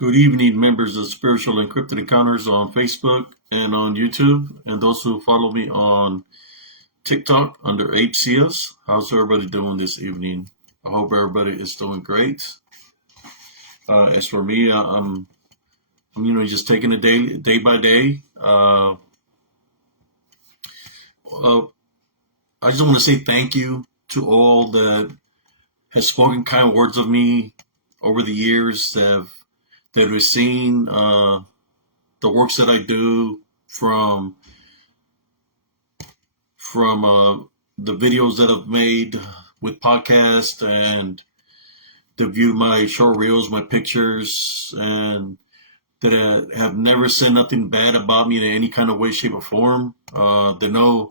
Good evening, members of Spiritual Encrypted Encounters on Facebook and on YouTube, and those who follow me on TikTok under HCS. How's everybody doing this evening? I hope everybody is doing great. As for me, I'm just taking it day by day. Uh, I just want to say thank you to all that has spoken kind words of me over the years that have seen the works that I do from the videos that I've made with podcasts and to view my short reels, my pictures, and that have never said nothing bad about me in any kind of way, shape, or form. They know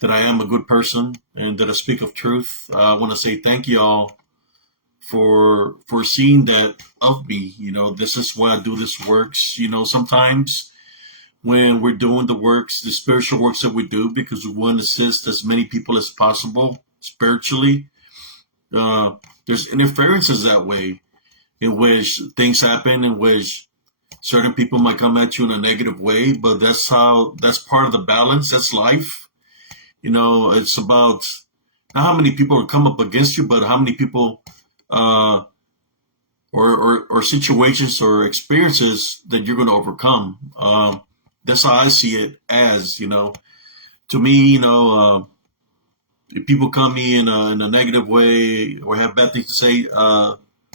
that I am a good person and that I speak of truth. I want to say thank you all for seeing that of me. This is why I do this works. Sometimes when we're doing the works, the spiritual works that we do, because we want to assist as many people as possible spiritually, there's interferences that way in which things happen, in which certain people might come at you in a negative way, but that's part of the balance. That's life. It's about not how many people come up against you, but how many people uh, or situations or experiences that you're going to overcome. That's how I see it as. To me, if people come me in a negative way or have bad things to say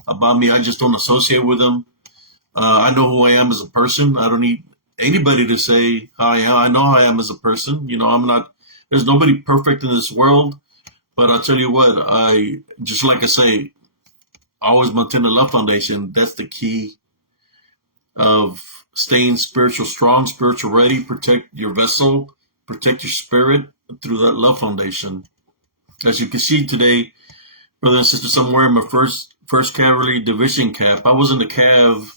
about me, I just don't associate with them. I know who I am as a person. I don't need anybody to say how I know how I am as a person. I'm not. There's nobody perfect in this world. But I'll tell you what. I just like I say, always maintain the love foundation. That's the key of staying spiritual strong, spiritual ready. Protect your vessel. Protect your spirit through that love foundation. As you can see today, brother and sister, somewhere in my first cavalry division cap. I was in the Cav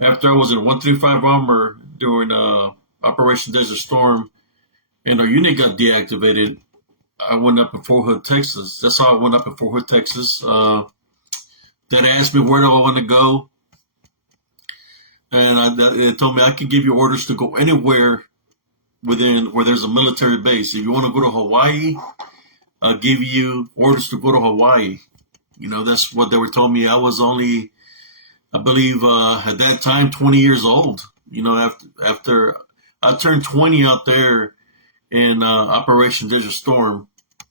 after I was in 135 Armor during Operation Desert Storm, and our unit got deactivated. I went up in Fort Hood, Texas. That's how I went up in Fort Hood, Texas. That asked me where do I want to go, and they told me I could give you orders to go anywhere within where there's a military base. If you want to go to Hawaii, I'll give you orders to go to Hawaii. That's what they were telling me. I was only, I believe, at that time, 20 years old. After I turned 20 out there in Operation Desert Storm,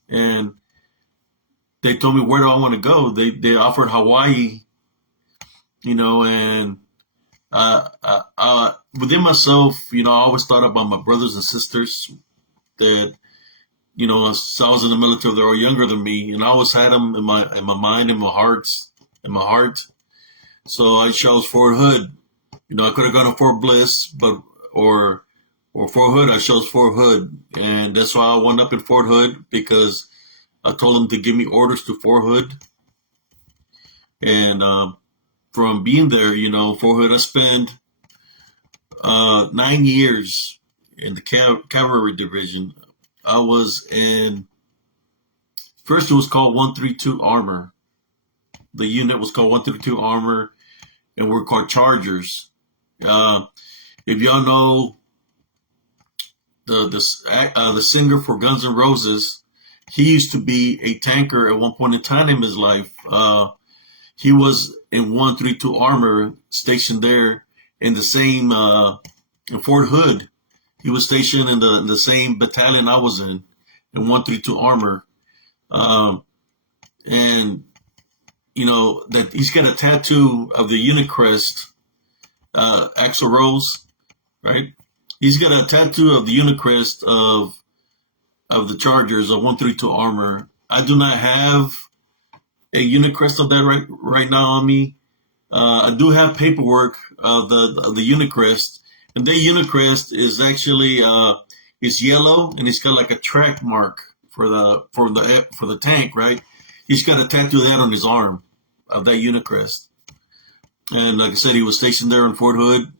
and they told me where do I want to go. They offered Hawaii, and within myself, I always thought about my brothers and sisters that, since I was in the military, they were younger than me, and I always had them in my mind, in my heart. So I chose Fort Hood. I could have gone to Fort Bliss, but or Fort Hood. I chose Fort Hood, and that's why I wound up in Fort Hood, because I told them to give me orders to Fort Hood. And from being there, Fort Hood, I spent 9 years in the cavalry division. I was first it was called 132 Armor. The unit was called 132 Armor, and we're called Chargers. If y'all know the singer for Guns N' Roses, he used to be a tanker at one point in time in his life. He was in 132 Armor, stationed there in the same in Fort Hood. He was stationed in the same battalion I was in 132 Armor. And that he's got a tattoo of the unit crest, Axl Rose, right? He's got a tattoo of the unit crest of the Chargers of 132 Armor. I do not have a unit crest of that right now on me. I do have paperwork of the unit crest, and that unit crest is actually is yellow, and it's got like a track mark for the tank, right? He's got a tattoo of that on his arm of that unit crest. And like I said, he was stationed there in Fort Hood.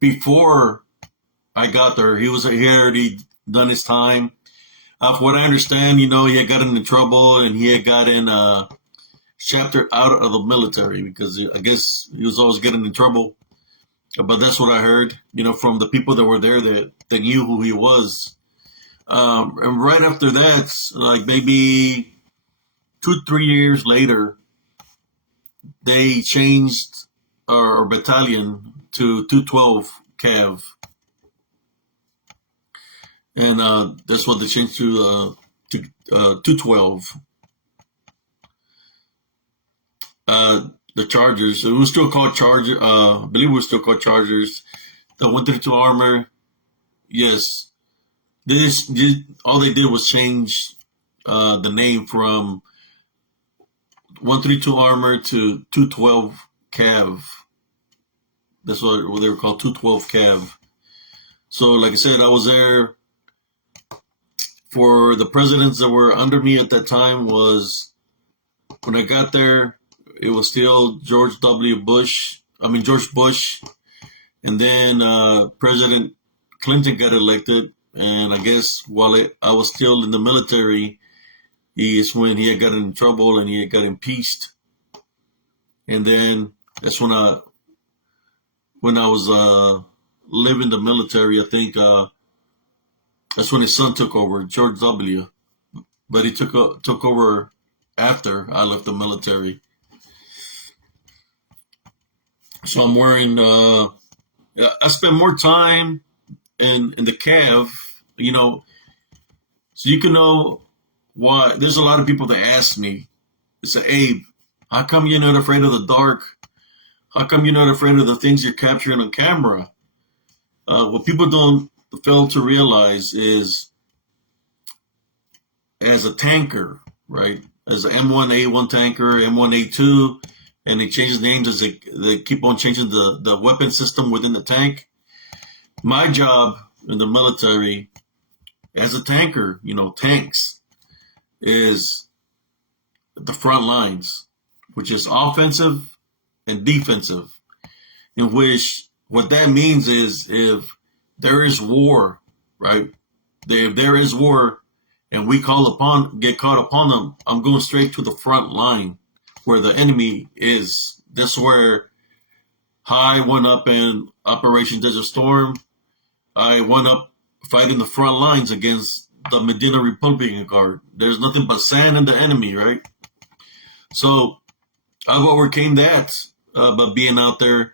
Before I got there, he had already done his time. From what I understand, he had gotten in trouble, and he had gotten chapter out of the military because I guess he was always getting in trouble. But that's what I heard, from the people that were there that knew who he was. And right after that, like maybe 2, 3 years later, they changed our battalion to 212 Cav, and that's what they changed to 212. The Chargers. It was still called Charger. I believe it was still called Chargers. The 132 Armor. Yes, all they did was change the name from 132 Armor to 212 Cav. That's what they were called, 212 Cav. So, like I said, I was there for the presidents that were under me at that time. Was when I got there, it was still George Bush, and then President Clinton got elected. And I guess while I was still in the military, is when he had gotten in trouble and he had got impeached. And then that's when I was living the military. I think that's when his son took over, George W. But he took over after I left the military. So I'm wearing. I spent more time in the Cav, so you can know why. There's a lot of people that ask me, they say, Abe, how come you're not afraid of the dark? How come you're not afraid of the things you're capturing on camera? What people don't fail to realize is, as a tanker, right? As an M1A1 tanker, M1A2, and they change names as they keep on changing the weapon system within the tank. My job in the military as a tanker, tanks, is the front lines, which is offensive and defensive, in which what that means is if there is war, right? If there is war and we get caught upon them, I'm going straight to the front line where the enemy is. That's where I went up in Operation Desert Storm. I went up fighting the front lines against the Medina Republican Guard. There's nothing but sand in the enemy, right? So I've overcame that by being out there.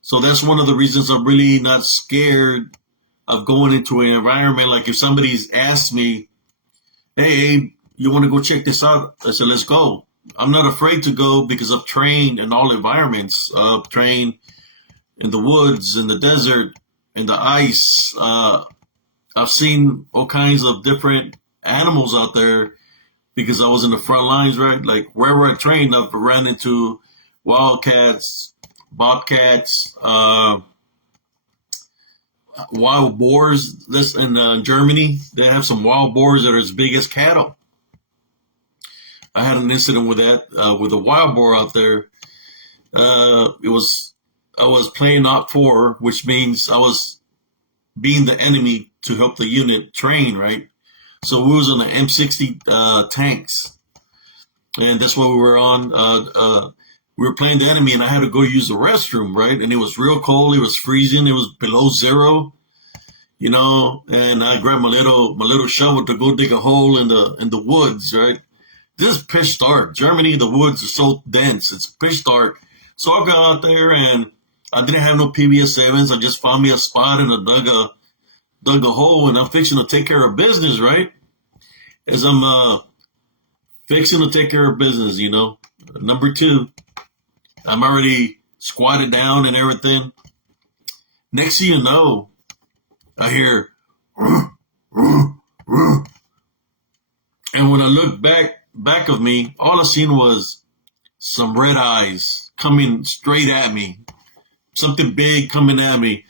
So that's one of the reasons I'm really not scared of going into an environment. Like if somebody's asked me, hey, Abe, you want to go check this out? I said, let's go. I'm not afraid to go because I've trained in all environments. I've trained in the woods, in the desert, in the ice. I've seen all kinds of different animals out there because I was in the front lines, right? Like wherever I trained, I've ran into wildcats, bobcats, wild boars. This in Germany, they have some wild boars that are as big as cattle. I had an incident with that, with a wild boar out there. I was playing OPFOR, which means I was being the enemy to help the unit train, right? So we was on the M60 tanks, and that's what we were on. We were playing the enemy, and I had to go use the restroom, right? And it was real cold. It was freezing. It was below zero, and I grabbed my little shovel to go dig a hole in the woods, right? This is pitch dark. Germany, the woods are so dense. It's pitch dark. So I got out there, and I didn't have no PBS-7s. I just found me a spot and I dug a hole, and I'm fixing to take care of business, right? As I'm fixing to take care of business, Number two, I'm already squatted down and everything. Next thing you know, I hear, and when I look back of me, all I seen was some red eyes coming straight at me. Something big coming at me.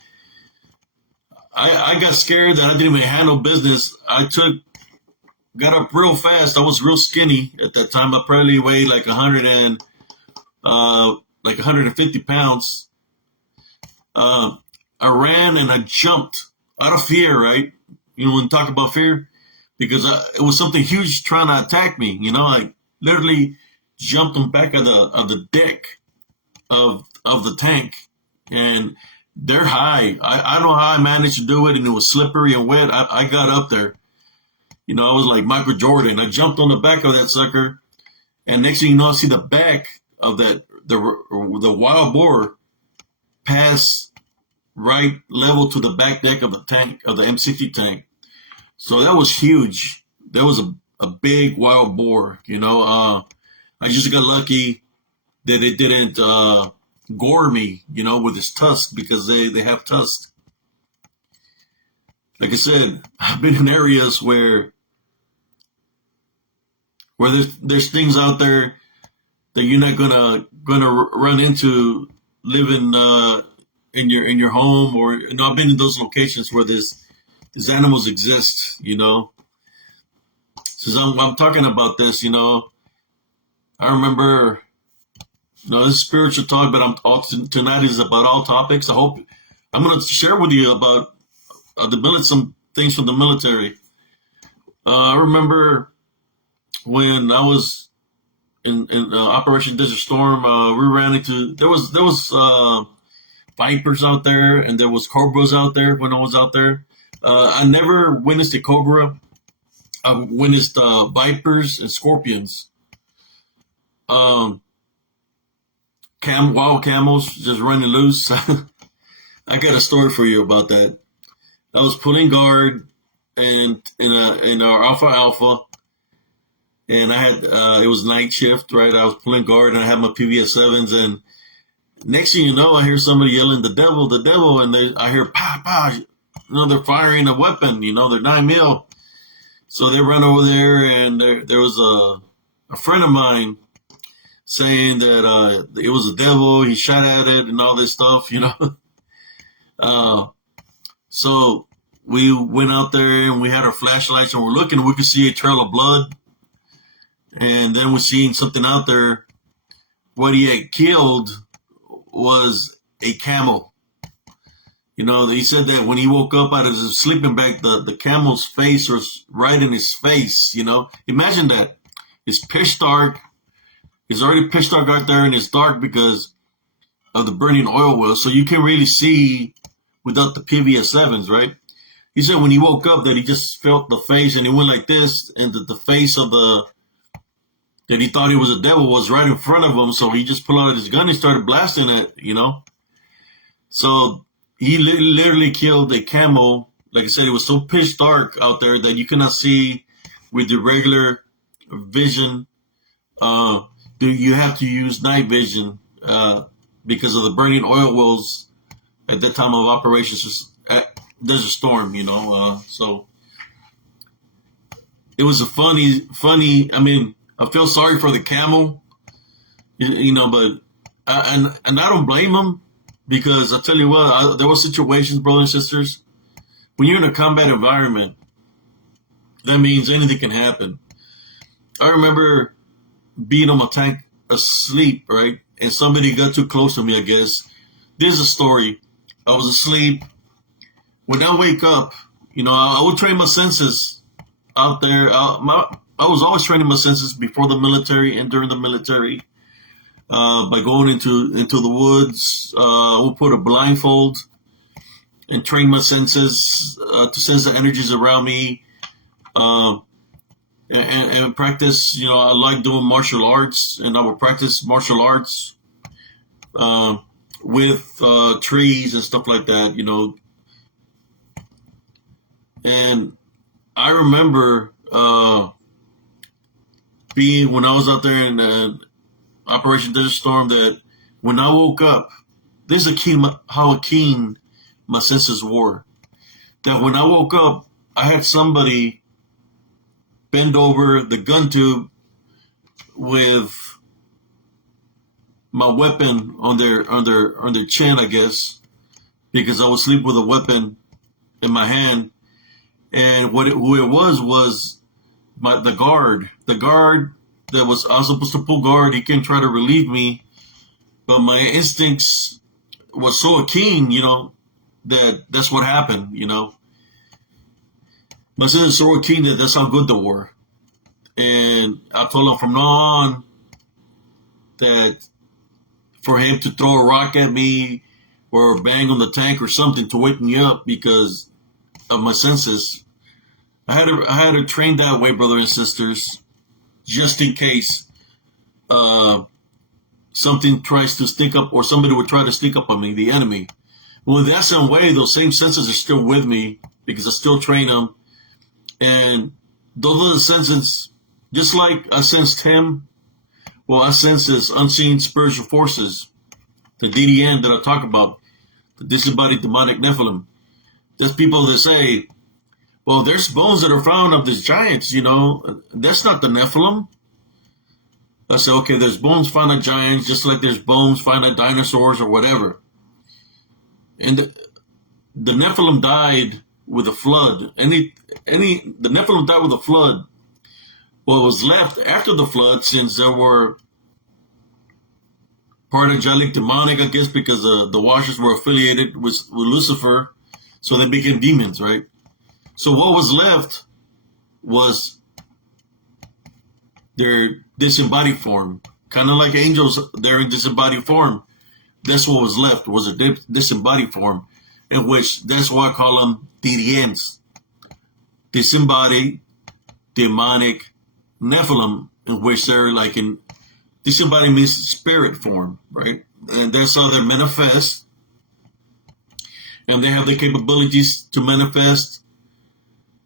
I got scared that I didn't even handle business. Got up real fast. I was real skinny at that time. I probably weighed like 150 pounds. I ran and I jumped out of fear, right? When you talk about fear, because it was something huge trying to attack me. I literally jumped on back of the deck of the tank, and they're high. I don't know how I managed to do it, and it was slippery and wet. I got up there. I was like Michael Jordan. I jumped on the back of that sucker, and next thing you know, I see the back of the wild boar pass right level to the back deck of the tank of the M60 tank. So that was huge. That was a big wild boar. I just got lucky that it didn't gore me, with its tusks, because they have tusks. Like I said, I've been in areas where there's things out there that you're not gonna run into living in your home, or I've been in those locations where these animals exist. Since I'm talking about this, I remember. No, this is spiritual talk, but tonight is about all topics. I'm going to share with you about some things from the military. I remember when I was in Operation Desert Storm, we ran into there was vipers out there, and there was cobras out there when I was out there. I never witnessed a cobra. I witnessed vipers and scorpions. Um, Wild camels just running loose. I got a story for you about that. I was pulling guard and in our Alpha, and I had it was night shift, right? I was pulling guard, and I had my PVS-7s, and next thing you know, I hear somebody yelling, "The devil!" And I hear "pa pa," they're firing a weapon, they're 9mm. So they run over there, and there was a friend of mine saying that it was a devil. He shot at it and all this stuff, So we went out there, and we had our flashlights, and we're looking, and we could see a trail of blood. And then we're seeing something out there. What he had killed was a camel. He said that when he woke up out of his sleeping bag, the camel's face was right in his face. Imagine that. It's pitch dark. It's already pitch dark out there, and it's dark because of the burning oil well, so you can't really see without the PVS-7s, right? He said when he woke up that he just felt the face, and he went like this, and the face of that he thought he was a devil was right in front of him, so he just pulled out his gun and started blasting it, So he literally killed a camel. Like I said, it was so pitch dark out there that you cannot see with the regular vision. You have to use night vision because of the burning oil wells at that time of operations at Desert Storm, so it was a funny. I mean, I feel sorry for the camel, but I don't blame him, because I tell you what, there were situations, brothers and sisters, when you're in a combat environment, that means anything can happen. I remember being on my tank asleep, right? And somebody got too close to me, I guess. There's a story. I was asleep. When I wake up, I would train my senses out there. I was always training my senses before the military and during the military by going into the woods. I would put a blindfold and train my senses to sense the energies around me. And practice, I like doing martial arts, and I would practice martial arts with trees and stuff like that, And I remember when I was out there in Operation Desert Storm, that when I woke up, this is how keen my senses were. That when I woke up, I had somebody bend over the gun tube with my weapon on their chin, I guess, because I was asleep with a weapon in my hand. And who it was the guard. The guard that I was supposed to pull guard. He can try to relieve me, but my instincts was so keen, that's what happened, My senses were so keen that's how good they were. And I told him from now on, that for him to throw a rock at me or bang on the tank or something to wake me up because of my senses. I had to train that way, brothers and sisters, just in case something tries to sneak up, or somebody would try to sneak up on me, the enemy. Well, in that same way, those same senses are still with me because I still train them. And those are the senses, just like I sensed him, well, I sense this unseen spiritual forces, the DDN that I talk about, the disembodied demonic Nephilim. There's people that say, well, there's bones that are found of these giants, That's not the Nephilim. I say, okay, there's bones found of giants, just like there's bones found of dinosaurs or whatever. And the Nephilim died with a flood. The Nephilim died with a flood. What was left after the flood, since there were part angelic demonic, I guess, because the Watchers were affiliated with Lucifer, so they became demons, right? So what was left was their disembodied form, kind of like angels. They're in disembodied form. That's what was left, was a disembodied form, in which that's why I call them DDNs, disembodied demonic Nephilim, in which they're like in disembodied means spirit form, right? And that's how they manifest, and they have the capabilities to manifest,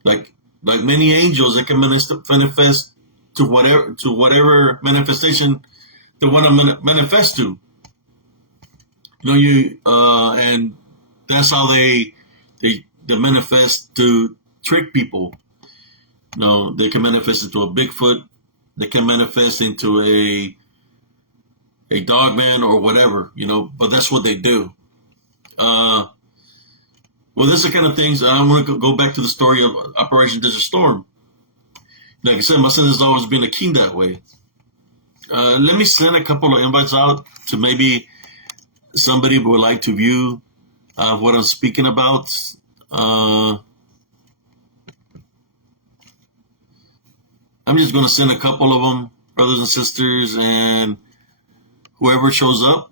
like many angels, they can manifest to whatever manifestation they want to manifest to. And that's how they manifest to trick people. They can manifest into a Bigfoot, they can manifest into a dogman or whatever, but that's what they do. Well, this is the kind of things. I'm going to go back to the story of Operation Desert Storm. Like I said, my son has always been a king that way. Let me send a couple of invites out to maybe somebody who would like to view what I'm speaking about. I'm just going to send a couple of them, brothers and sisters, and whoever shows up.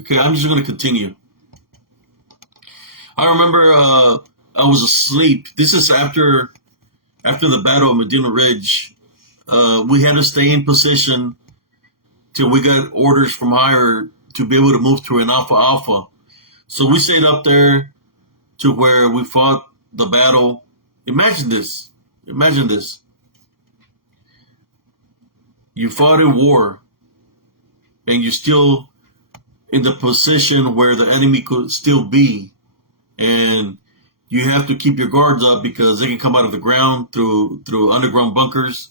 Okay, I'm just going to continue. I remember I was asleep. This is after the Battle of Medina Ridge. We had to stay in position till we got orders from higher to be able to move to an Alpha. So we stayed up there to where we fought the battle. Imagine this. You fought a war, and you're still in the position where the enemy could still be, and you have to keep your guards up because they can come out of the ground through underground bunkers.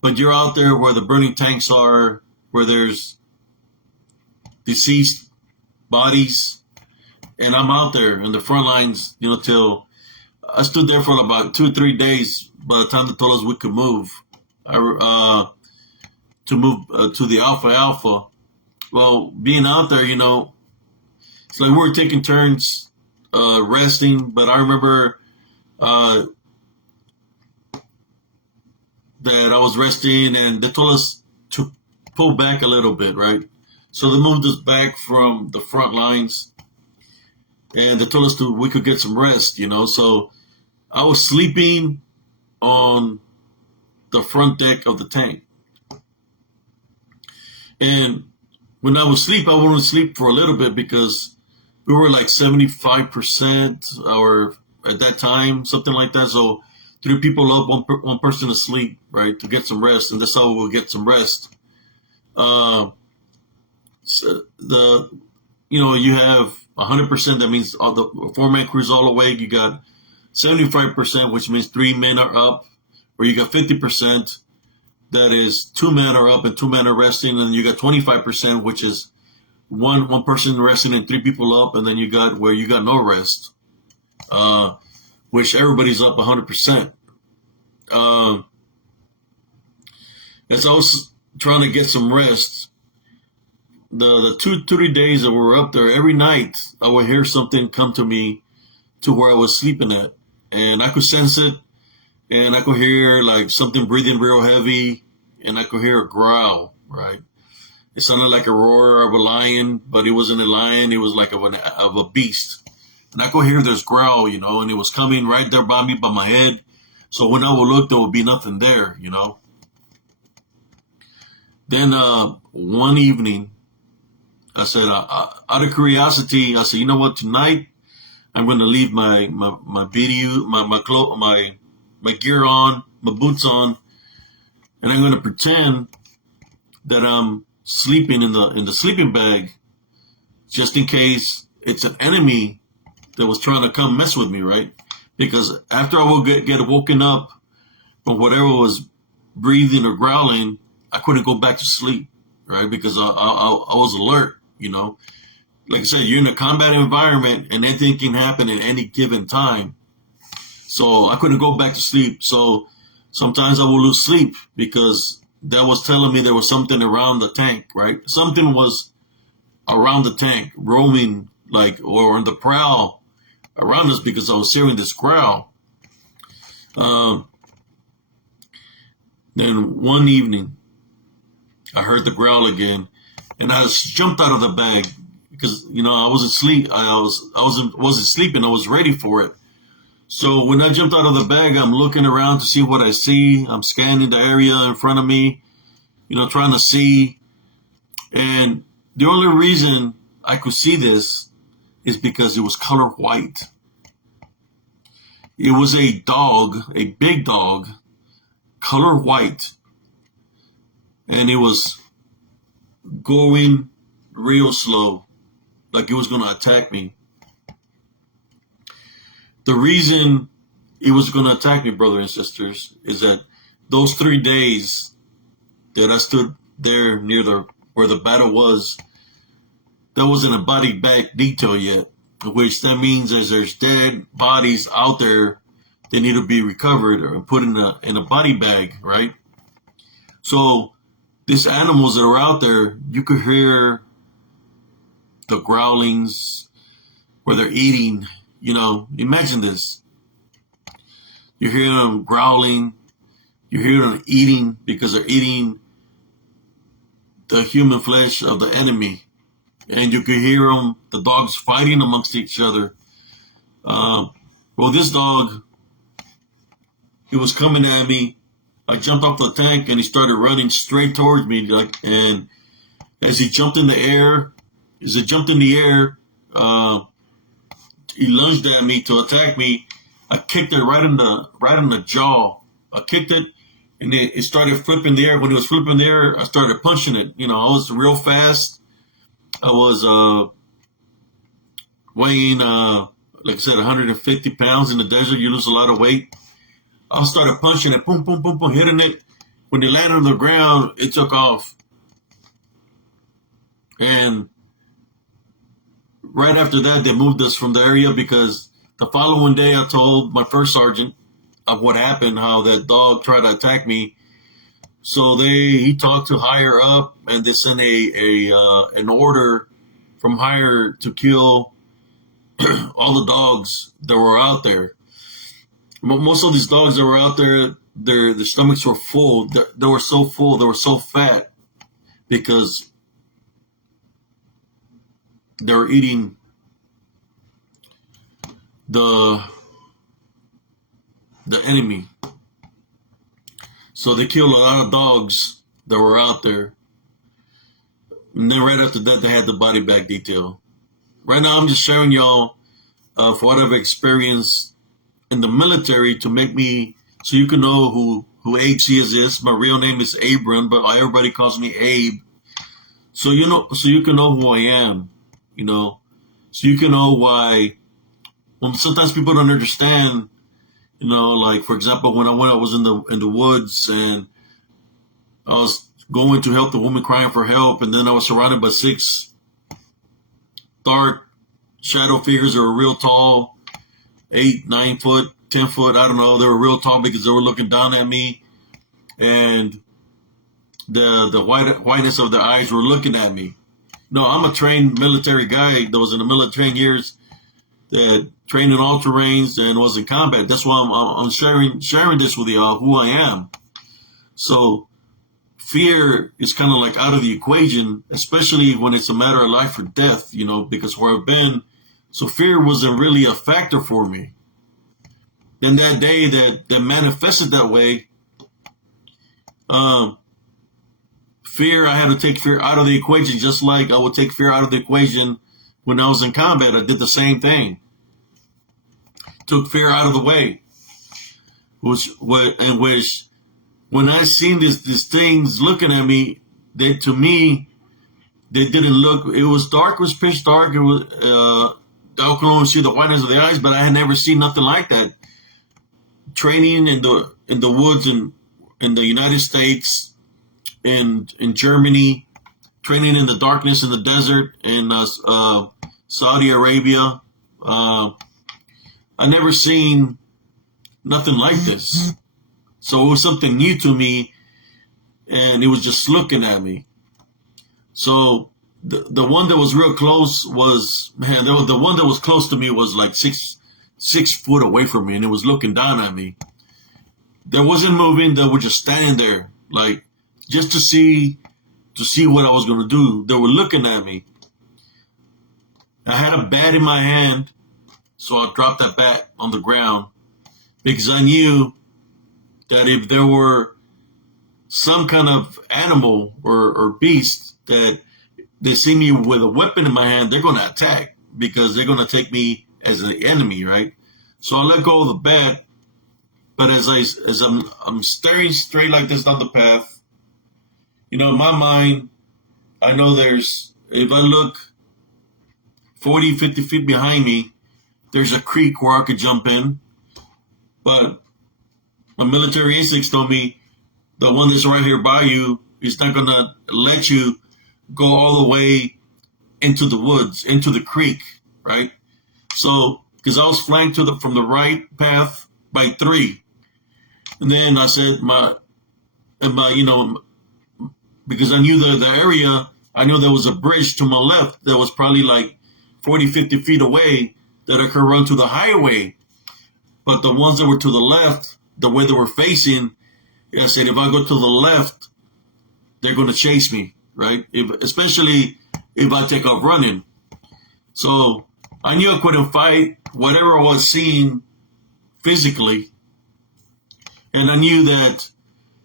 But you're out there where the burning tanks are, where there's deceased bodies, and I'm out there in the front lines, till I stood there for about 2 or 3 days by the time they told us we could move. To move to the Alpha. Well, being out there, it's like we were taking turns resting, but I remember that I was resting, and they told us to pull back a little bit, right? So they moved us back from the front lines, and they told us we could get some rest, So I was sleeping on the front deck of the tank. And when I would sleep, I wouldn't sleep for a little bit because we were like 75% or at that time, something like that. So 3 people up, one person asleep, right, to get some rest. And that's how we'll get some rest. So you have 100%, that means all the 4-man crews all awake. You got 75%, which means 3 men are up, or you got 50%. That is 2 men are up and 2 men are resting, and you got 25%, which is one person resting and 3 people up, and then you got where you got no rest, which everybody's up 100%. As I was trying to get some rest, the 2-3 days that we were up there, every night I would hear something come to me to where I was sleeping at, and I could sense it. and I could hear like something breathing real heavy, and I could hear a growl, right? It sounded like a roar of a lion, but it wasn't a lion. It was like of a beast. And I could hear this growl, and it was coming right there by me, by my head. So when I would look, there would be nothing there. Then one evening, I said, out of curiosity, I said, you know what? Tonight, I'm going to leave my video, my gear on, my boots on, and I'm going to pretend that I'm sleeping in the sleeping bag, just in case it's an enemy that was trying to come mess with me, right? Because after I will get woken up from whatever was breathing or growling, I couldn't go back to sleep, right? Because I was alert, Like I said, you're in a combat environment and anything can happen at any given time. So I couldn't go back to sleep. So sometimes I would lose sleep because that was telling me there was something around the tank, right? Something was around the tank, roaming or on the prowl around us because I was hearing this growl. Then one evening, I heard the growl again, and I jumped out of the bag because I wasn't wasn't sleeping. I was ready for it. So when I jumped out of the bag, I'm looking around to see what I see. I'm scanning the area in front of me, trying to see. And the only reason I could see this is because it was color white. It was a dog, a big dog, color white. And it was going real slow, like it was going to attack me. The reason it was going to attack me, brothers and sisters, is that those 3 days that I stood there near where the battle was, there wasn't a body bag detail yet, which that means as there's dead bodies out there, they need to be recovered or put in a body bag, right? So these animals that are out there, you could hear the growlings where they're eating. Imagine this. You hear them growling. You hear them eating because they're eating the human flesh of the enemy. And you could hear them, the dogs fighting amongst each other. Well, this dog, he was coming at me. I jumped off the tank and he started running straight towards me. And as he jumped in the air, he lunged at me to attack me. I kicked it right in the jaw. I kicked it, and it started flipping the air. When it was flipping the air, I started punching it. I was real fast. I was weighing, like I said, 150 pounds in the desert. You lose a lot of weight. I started punching it, boom, boom, boom, boom, hitting it. When it landed on the ground, it took off. And right after that, they moved us from the area because the following day I told my first sergeant of what happened, how that dog tried to attack me. So he talked to higher up, and they sent an order from higher to kill all the dogs that were out there. Most of these dogs that were out there, their stomachs were full. They were so full, they were so fat because they were eating the enemy. So they killed a lot of dogs that were out there. And then right after that, they had the body bag detail. Right now, I'm just sharing y'all for what I've experienced in the military to make me, so you can know who Abe Sears is. My real name is Abram, but everybody calls me Abe. So you can know who I am. So you can know why. Well, sometimes people don't understand. Like for example, when I was in the woods and I was going to help the woman crying for help, and then I was surrounded by 6 dark shadow figures that were real tall, 8, 9 foot, 10 foot. I don't know. They were real tall because they were looking down at me, and the whiteness of their eyes were looking at me. No, I'm a trained military guy that was in the military years, that trained in all terrains and was in combat. That's why I'm sharing this with y'all, who I am. So fear is kind of like out of the equation, especially when it's a matter of life or death, because where I've been, so fear wasn't really a factor for me. Then that day that manifested that way, fear, I had to take fear out of the equation, just like I would take fear out of the equation when I was in combat. I did the same thing. Took fear out of the way. Which when I seen these things looking at me, they didn't look. It was dark. It was pitch dark. It was I could only see the whiteness of the eyes, but I had never seen nothing like that. Training in the woods in the United States, in Germany, training in the darkness in the desert in Saudi Arabia. I never seen nothing like this. So it was something new to me, and it was just looking at me. So the one that was real close was, the one that was close to me was like 6 foot away from me, and it was looking down at me. They wasn't moving. They were just standing there, like just to see what I was going to do. They were looking at me. I had a bat in my hand, so I dropped that bat on the ground because I knew that if there were some kind of animal or beast that they see me with a weapon in my hand, they're going to attack because they're going to take me as an enemy, right? So I let go of the bat, but as I'm staring straight like this down the path, in my mind, I know if I look 40, 50 feet behind me, there's a creek where I could jump in, but my military instincts told me the one that's right here by you is not going to let you go all the way into the woods, into the creek, right? So, because I was flanked from the right path by 3. And then I said, because I knew the area, I knew there was a bridge to my left that was probably like 40, 50 feet away that I could run to the highway. But the ones that were to the left, the way they were facing, I said, if I go to the left, they're going to chase me, right? Especially if I take off running. So I knew I couldn't fight whatever I was seeing physically. And I knew that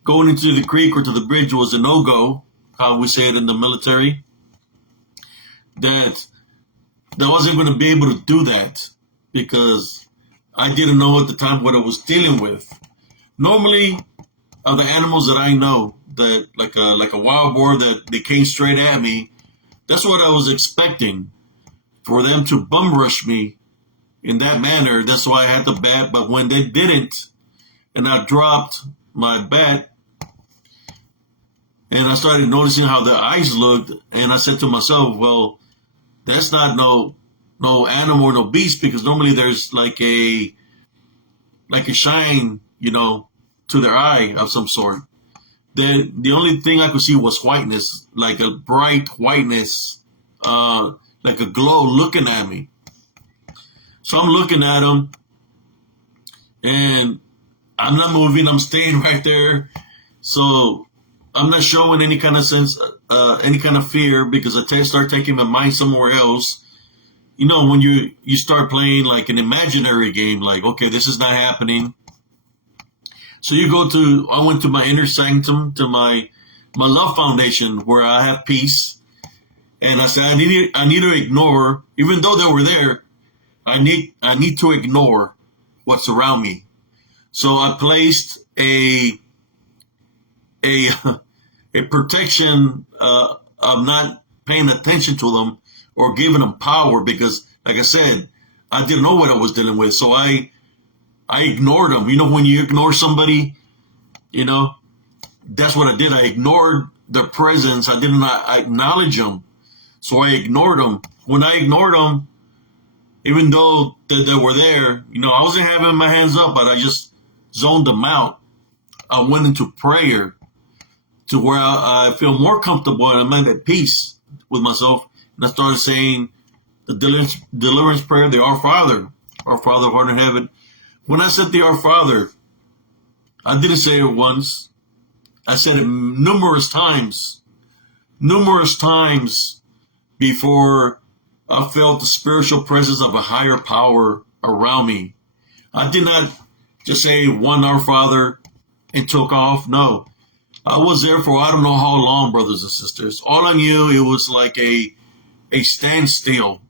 going into the creek or to the bridge was a no-go, how we say it in the military, that I wasn't going to be able to do that because I didn't know at the time what I was dealing with. Normally, of the animals that I know, that like a wild boar that they came straight at me, that's what I was expecting, for them to bum rush me in that manner. That's why I had the bat. But when they didn't, and I dropped my bat, and I started noticing how their eyes looked, and I said to myself, well, that's not no animal or no beast, because normally there's like a shine, to their eye of some sort. Then the only thing I could see was whiteness, like a bright whiteness, like a glow looking at me. So I'm looking at them, and I'm not moving. I'm staying right there. So I'm not showing any kind of sense, any kind of fear, because I start taking my mind somewhere else. When you start playing like an imaginary game, like, okay, this is not happening. So I went to my inner sanctum, to my love foundation, where I have peace. And I said, I need to ignore, even though they were there, I need to ignore what's around me. So I placed a protection of not paying attention to them or giving them power, because, like I said, I didn't know what I was dealing with. So I ignored them. When you ignore somebody, that's what I did. I ignored their presence. I did not acknowledge them. So I ignored them. When I ignored them, even though they were there, I wasn't having my hands up, but I just zoned them out. I went into prayer to where I feel more comfortable and I'm at peace with myself. And I started saying, the deliverance prayer, the Our Father who art in heaven. When I said the Our Father, I didn't say it once. I said it numerous times before I felt the spiritual presence of a higher power around me. I did not just say one Our Father and took off. No, I was there for I don't know how long, brothers and sisters. All I knew, it was like a standstill,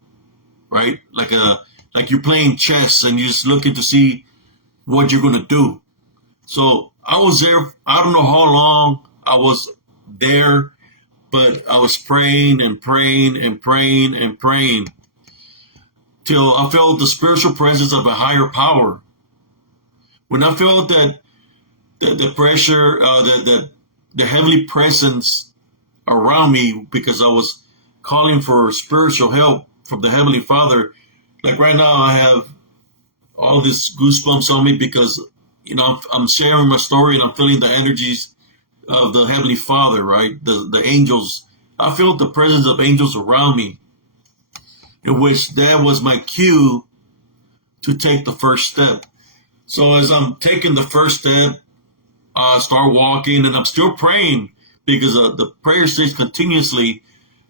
right? Like you're playing chess and you're just looking to see what you're gonna do. So I was there. I don't know how long I was there, but I was praying and praying and praying and praying till I felt the spiritual presence of a higher power. When I felt that the pressure, that the heavenly presence around me, because I was calling for spiritual help from the Heavenly Father. Like right now, I have all this goosebumps on me because, I'm sharing my story and I'm feeling the energies of the Heavenly Father, right? The angels. I felt the presence of angels around me, in which that was my cue to take the first step. So as I'm taking the first step, I start walking and I'm still praying because the prayer stays continuously.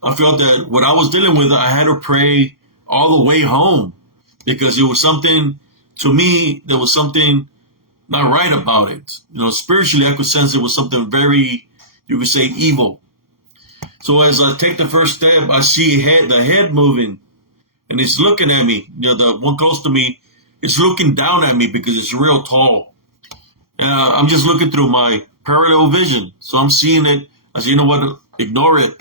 I felt that what I was dealing with, I had to pray all the way home because it was something, to me, there was something not right about it. Spiritually, I could sense it was something very, you could say, evil. So as I take the first step, I see the head moving and it's looking at me. The one close to me, it's looking down at me because it's real tall. And I'm just looking through my parallel vision. So I'm seeing it. I say, you know what? Ignore it.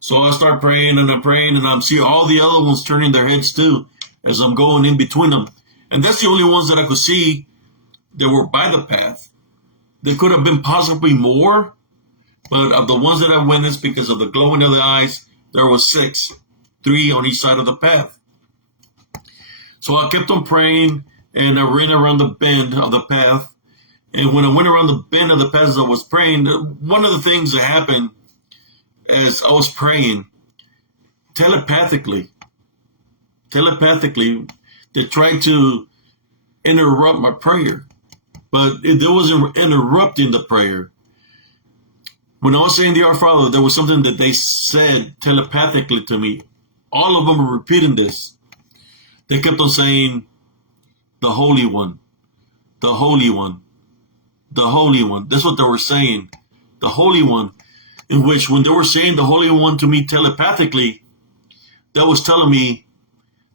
So I start praying and I'm seeing all the other ones turning their heads too as I'm going in between them. And that's the only ones that I could see that were by the path. There could have been possibly more, but of the ones that I witnessed, because of the glowing of the eyes, there were 6, 3 on each side of the path. So I kept on praying and I ran around the bend of the path. And when I went around the bend of the path as I was praying, one of the things that happened as I was praying, telepathically, they tried to interrupt my prayer. But there wasn't interrupting the prayer. When I was saying the Our Father, there was something that they said telepathically to me. All of them were repeating this. They kept on saying, the Holy One, the Holy One, the Holy One. That's what they were saying, the Holy One. In which when they were saying the Holy One to me telepathically, that was telling me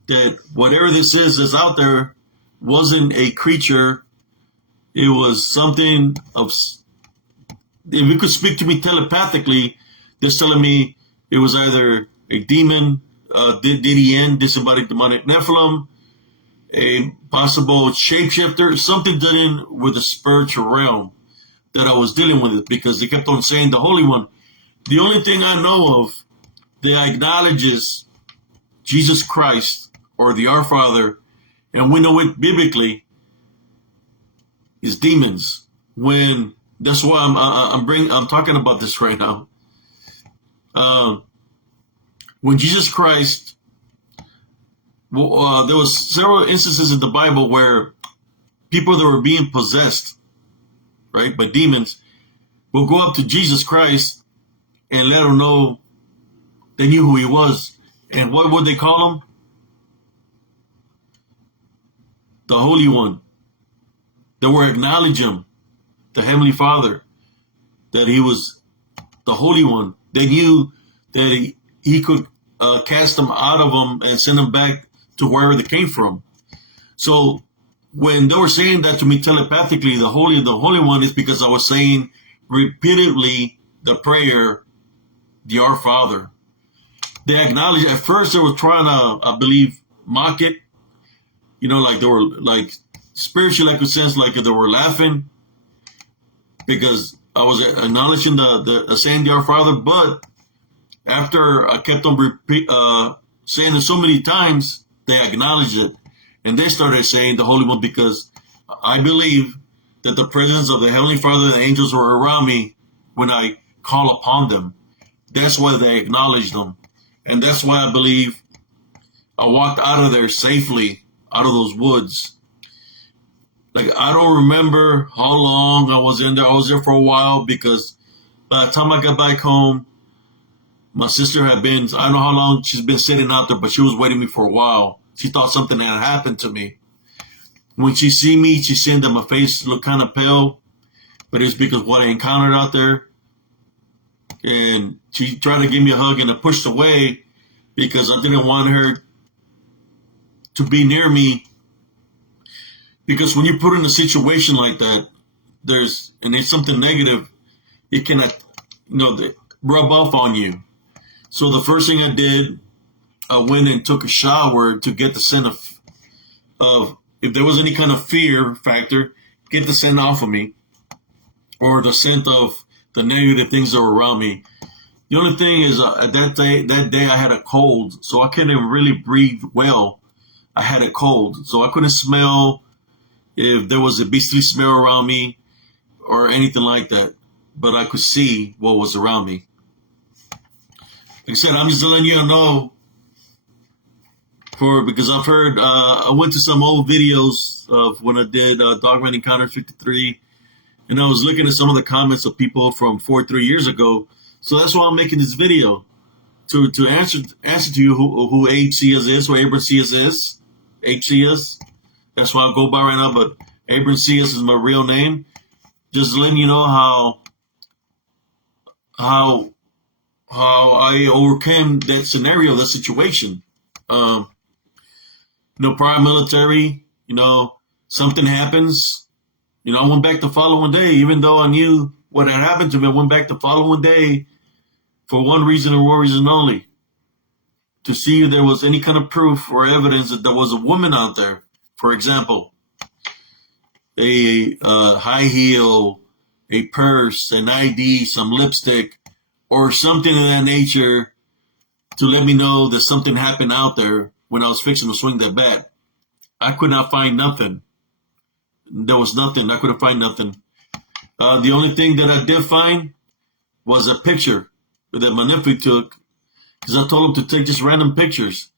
that whatever this is that's out there wasn't a creature. It was something of, if it could speak to me telepathically, that's telling me it was either a demon, DDN, disembodied demonic Nephilim, a possible shapeshifter, something dealing with the spiritual realm that I was dealing with it, because they kept on saying the Holy One. The only thing I know of that acknowledges Jesus Christ or the Our Father, and we know it biblically, is demons. That's why I'm talking about this right now. When Jesus Christ, there was several instances in the Bible where people that were being possessed, right, by demons, will go up to Jesus Christ and let him know they knew who he was. And what would they call him? The Holy One. They were acknowledging him, the Heavenly Father, that he was the Holy One. They knew that he could cast them out of them and send them back to wherever they came from. So when they were saying that to me telepathically, the Holy One, is because I was saying repeatedly the prayer, the Our Father. They acknowledged, at first they were trying to, I believe, mock it. Like they were, like, spiritually I could sense like they were laughing because I was acknowledging the saying the Our Father. But after I kept on saying it so many times, they acknowledged it. And they started saying the Holy One, because I believe that the presence of the Heavenly Father and the angels were around me when I call upon them. That's why they acknowledged them. And that's why I believe I walked out of there safely, out of those woods. Like, I don't remember how long I was in there. I was there for a while because by the time I got back home, my sister had been, I don't know how long she's been sitting out there, but she was waiting me for a while. She thought something had happened to me. When she see me, she seen that my face looked kind of pale, but it's because what I encountered out there. And she tried to give me a hug and I pushed away because I didn't want her to be near me. Because when you put in a situation like that, and it's something negative, it cannot, rub off on you. So the first thing I did, I went and took a shower to get the scent of if there was any kind of fear factor, get the scent off of me, or the scent of the negative things that were around me. The only thing is, that day I had a cold, so I couldn't really breathe well. I had a cold, so I couldn't smell if there was a beastly smell around me or anything like that. But I could see what was around me. Like I said, I'm just letting you know because I've heard, I went to some old videos of when I did Dogman Encounters 53, and I was looking at some of the comments of people from 3 years ago. So that's why I'm making this video to answer to you who HCS is, who Abram CS is. HCS. That's why I go by right now, but Abram CS is my real name. Just letting you know how I overcame that scenario, that situation. Prior military, something happens. I went back the following day, even though I knew what had happened to me. I went back the following day for one reason and one reason only, to see if there was any kind of proof or evidence that there was a woman out there. For example, a high heel, a purse, an ID, some lipstick, or something of that nature to let me know that something happened out there when I was fixing to swing that bat. I could not find nothing. There was nothing. I couldn't find nothing. The only thing that I did find was a picture that my nephew took, because I told him to take just random pictures.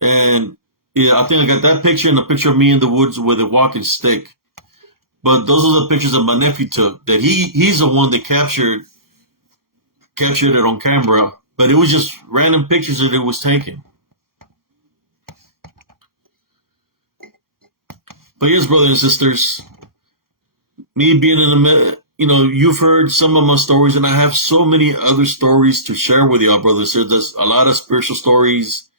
And yeah, I think I got that picture and a picture of me in the woods with a walking stick. But those are the pictures that my nephew took. That he's the one that captured it on camera. But it was just random pictures that it was taking. But yes, brothers and sisters, me being in the, you've heard some of my stories, and I have so many other stories to share with y'all, brothers. There's a lot of spiritual stories.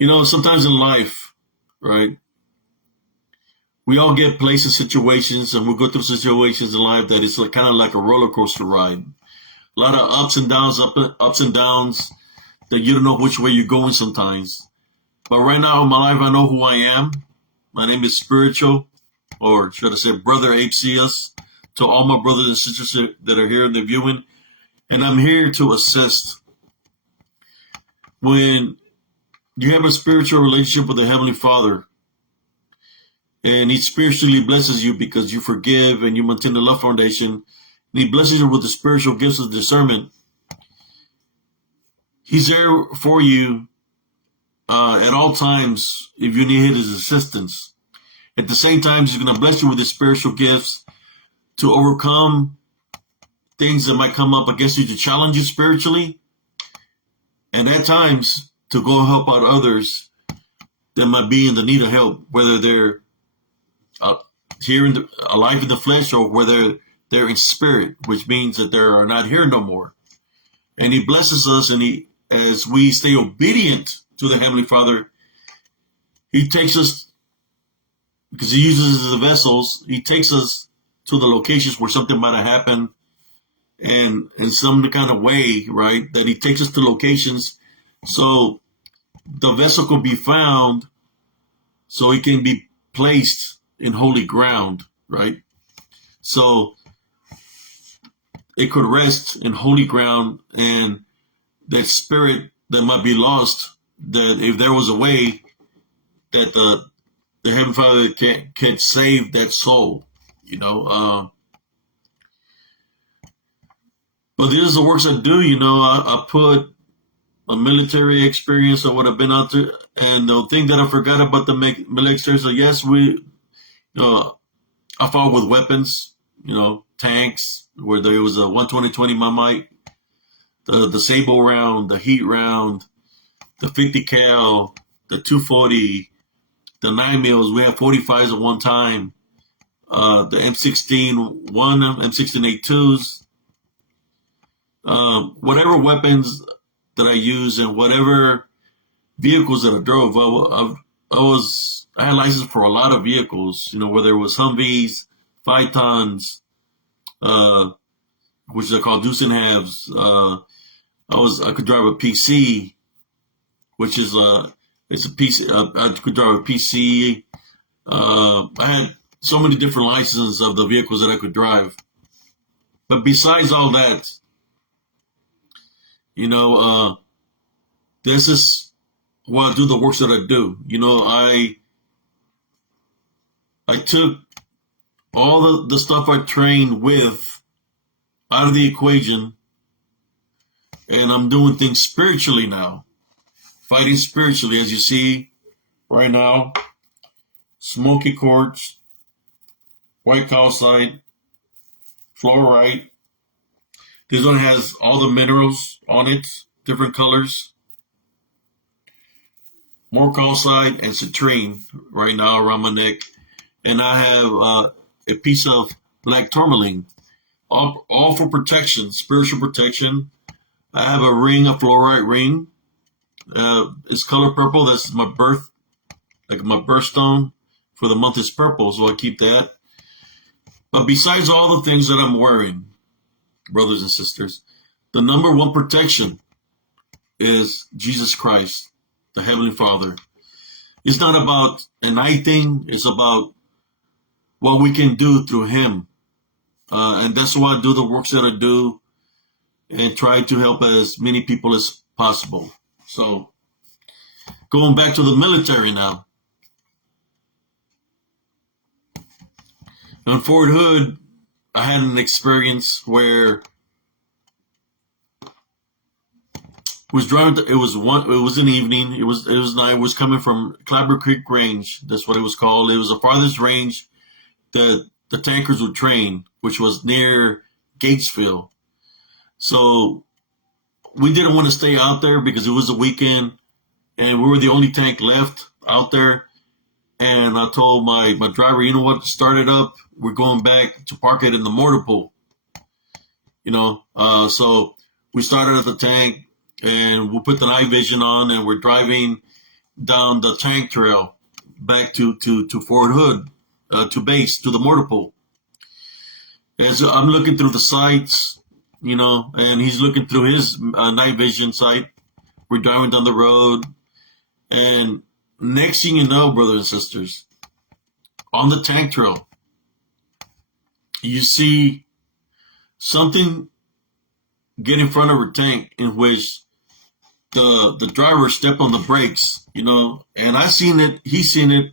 Sometimes in life, right, we all get placed in situations, and we go through situations in life that it's kind of like a roller coaster ride. A lot of ups and downs that you don't know which way you're going sometimes. But right now in my life, I know who I am. My name is Spiritual, or should I say Brother HCS, to all my brothers and sisters that are here in the viewing. And I'm here to assist. When you have a spiritual relationship with the Heavenly Father, and He spiritually blesses you because you forgive and you maintain the love foundation, and He blesses you with the spiritual gifts of discernment, He's there for you at all times if you need His assistance. At the same time, He's going to bless you with His spiritual gifts to overcome things that might come up against you, to challenge you spiritually, and at times to go help out others that might be in the need of help, whether they're here alive in the flesh or whether they're in spirit, which means that they are not here no more. And He blesses us, and as we stay obedient to the Heavenly Father, He takes us, because He uses us as vessels, He takes us to the locations where something might have happened, and in some kind of way, right, that He takes us to locations so the vessel could be found, so it can be placed in holy ground, right? So it could rest in holy ground, and that spirit that might be lost, that if there was a way that the Heavenly Father can save that soul, But these are the works I do, I put a military experience or what I've been out to. And the thing that I forgot about the military, so yes, I fought with weapons, tanks, where there was a 120-20 Mamite, the Sable round, the Heat round, the 50 cal, the 240, the 9 mils. We had 45s at one time. The M16 1, M16 A2s, whatever weapons that I use and whatever vehicles that I drove. I had license for a lot of vehicles, whether it was Humvees, Phaetons, which are called deuce and halves. I could drive a PC, which is it's a PC. I could drive a PC. I had so many different licenses of the vehicles that I could drive. But besides all that, this is why I do the works that I do. I took all the stuff I trained with out of the equation, and I'm doing things spiritually now. Fighting spiritually, as you see right now. Smoky quartz, white calcite, fluorite. This one has all the minerals on it, different colors. More calcite and citrine right now around my neck. And I have a piece of black tourmaline, all for protection, spiritual protection. I have a ring, a fluorite ring. It's color purple. That's my birthstone for the month is purple, so I keep that. But besides all the things that I'm wearing, brothers and sisters, the number one protection is Jesus Christ, the Heavenly Father. It's not about an I thing. It's about what we can do through Him. And that's why I do the works that I do and try to help as many people as possible. So, going back to the military now. On Fort Hood, I had an experience where was driving. It was an evening. It was night. It was coming from Clabber Creek Range. That's what it was called. It was the farthest range that the tankers would train, which was near Gatesville. So we didn't want to stay out there because it was a weekend, and we were the only tank left out there. And I told my driver, you know what, start it up. We're going back to park it in the mortar pool. So we started at the tank, and we'll put the night vision on, and we're driving down the tank trail back to Fort Hood, to base, to the mortar pool. As I'm looking through the sights, and he's looking through his night vision sight. We're driving down the road, and next thing you know, brothers and sisters, on the tank trail, you see something get in front of a tank in which the driver stepped on the brakes, and I seen it, he seen it,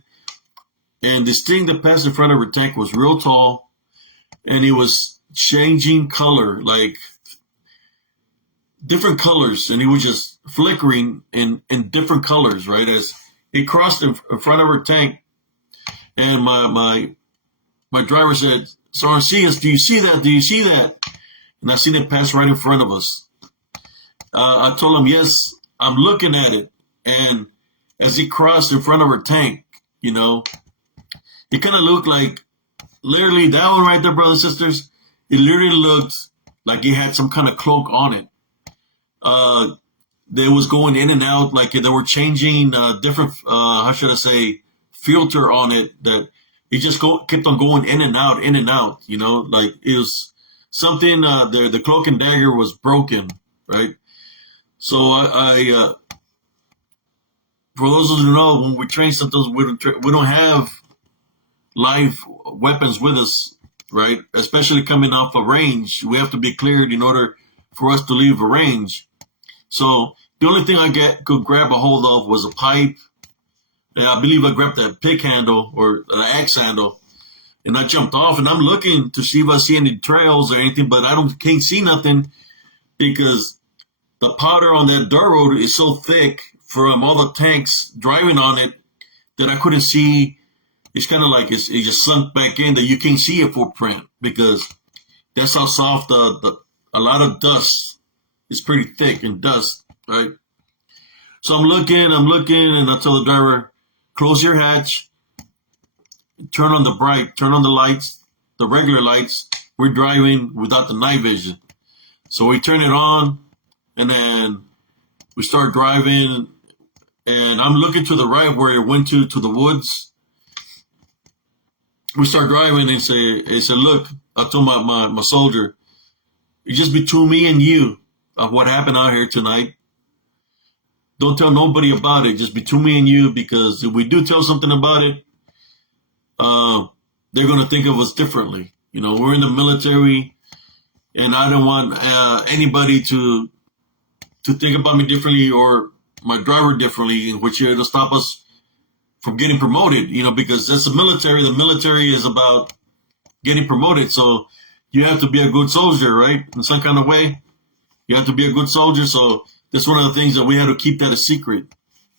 and this thing that passed in front of her tank was real tall, and it was changing color, like different colors, and it was just flickering in different colors, right? As it crossed in front of her tank, and my driver said, Sarcias, do you see that? Do you see that? And I seen it pass right in front of us. I told him, yes, I'm looking at it. And as it crossed in front of her tank, it kind of looked like, literally, that one right there, brothers and sisters, it literally looked like it had some kind of cloak on it. They was going in and out, like they were changing different, filter on it, that it just kept on going in and out, like it was something, the cloak and dagger was broken, right? So I for those who don't know, when we train, sometimes we don't have live weapons with us, right? Especially coming off a range, we have to be cleared in order for us to leave a range. So the only thing I could grab a hold of was a pipe. And I believe I grabbed that pick handle or an axe handle, and I jumped off, and I'm looking to see if I see any trails or anything, but can't see nothing because the powder on that dirt road is so thick from all the tanks driving on it that I couldn't see. It's kind of like it just sunk back in that you can't see a footprint because that's how soft a lot of dust is pretty thick and dust, right? So I'm looking, and I tell the driver, close your hatch, turn on the lights, the regular lights. We're driving without the night vision. So we turn it on, and then we start driving, and I'm looking to the right where it went to the woods. We start driving and say, look, I told my soldier, it's just between me and you of what happened out here tonight. Don't tell nobody about it, just between me and you, because if we do tell something about it, they're going to think of us differently. You know, we're in the military, and I don't want anybody to think about me differently or my driver differently, in which it'll stop us from getting promoted, you know, because that's the military. The military is about getting promoted. So you have to be a good soldier, right? In some kind of way, you have to be a good soldier. So that's one of the things that we had to keep that a secret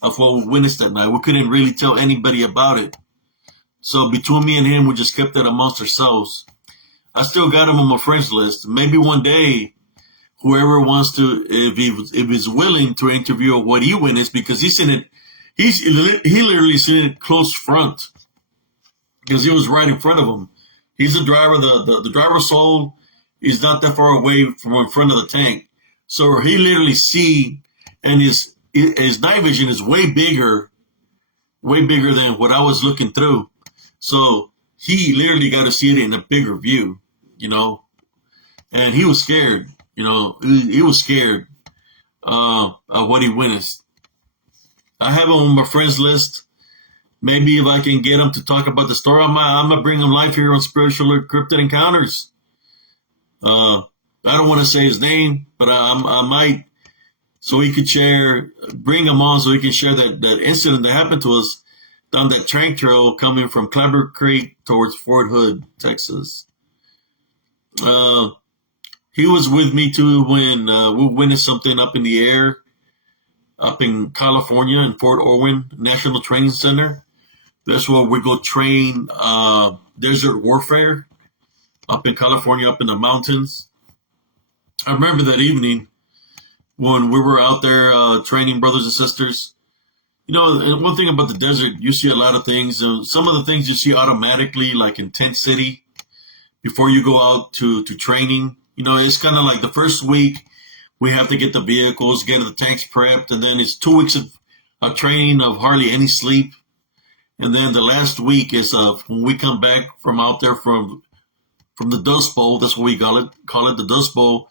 of what we witnessed that night. We couldn't really tell anybody about it. So between me and him, we just kept that amongst ourselves. I still got him on my friends list. Maybe one day, whoever wants to, if he's willing to interview what he witnessed, because he's seen it, he literally seen it close front, because he was right in front of him. He's the driver. The driver's soul is not that far away from in front of the tank, so he literally see, and his night vision is way bigger than what I was looking through. So he literally got to see it in a bigger view, you know, and he was scared. You know, he was scared of what he witnessed. I have him on my friends list. Maybe if I can get him to talk about the story, I'm going to bring him live here on Spiritual Cryptid Encounters. I don't want to say his name, but I might, so he could bring him on so he can share that incident that happened to us down that train trail coming from Clabber Creek towards Fort Hood, Texas. He was with me too when we witnessed something up in the air, up in California in Fort Irwin National Training Center. That's where we go train desert warfare up in California, up in the mountains. I remember that evening when we were out there training brothers and sisters. You know, and one thing about the desert, you see a lot of things. Some of the things you see automatically, like in Tent City, before you go out to training. You know, it's kind of like the first week we have to get the vehicles, get the tanks prepped, and then it's 2 weeks of training of hardly any sleep. And then the last week is when we come back from out there from the Dust Bowl. That's what we call it the Dust Bowl.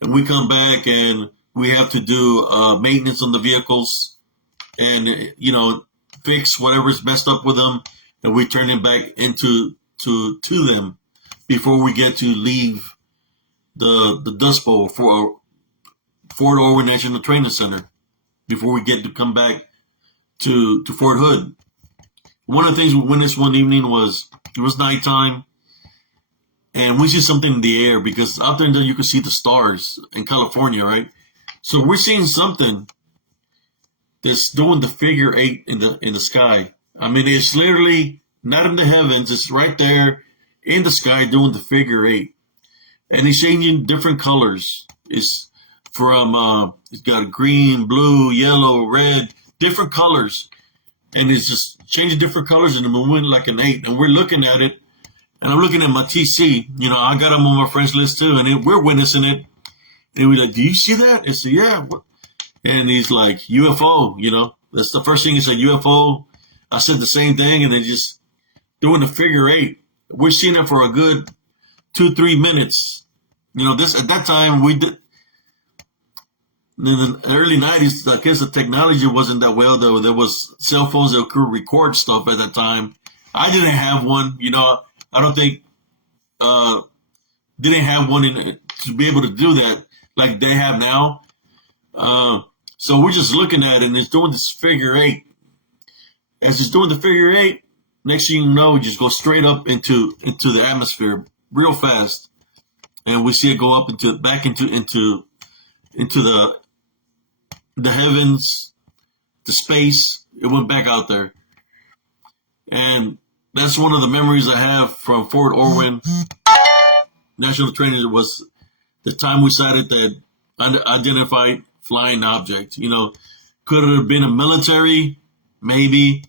And we come back and we have to do maintenance on the vehicles and, you know, fix whatever's messed up with them, and we turn it back into to them before we get to leave the Dust Bowl for Fort Irwin National Training Center, before we get to come back to Fort Hood. One of the things we witnessed one evening was it was nighttime, and we see something in the air, because out there you can see the stars in California, right? So we're seeing something that's doing the figure 8 in the sky. I mean, it's literally not in the heavens; it's right there in the sky doing the figure 8, and it's changing different colors. It's from it's got green, blue, yellow, red, different colors, and it's just changing different colors, and moving like an 8. And we're looking at it, and I'm looking at my TC. You know, I got him on my friends list too, and we're witnessing it. And we're like, "Do you see that?" I said, "Yeah." What? And he's like, "UFO." You know, that's the first thing he said, UFO. I said the same thing, and they're just doing the figure 8. We're seeing it for a good 2-3 minutes. You know, this at that time we did. In the early 90s, I guess the technology wasn't that well, though. There was cell phones that could record stuff at that time. I didn't have one, you know. I don't think didn't have one to be able to do that like they have now. So we're just looking at it, and it's doing this figure 8. As it's doing the figure 8, next thing you know, it just goes straight up into the atmosphere real fast, and we see it go up back into the the heavens, the space. It went back out there. And that's one of the memories I have from Fort Irwin National Training. Was the time we sighted that unidentified flying object. Could it have been a military? Maybe.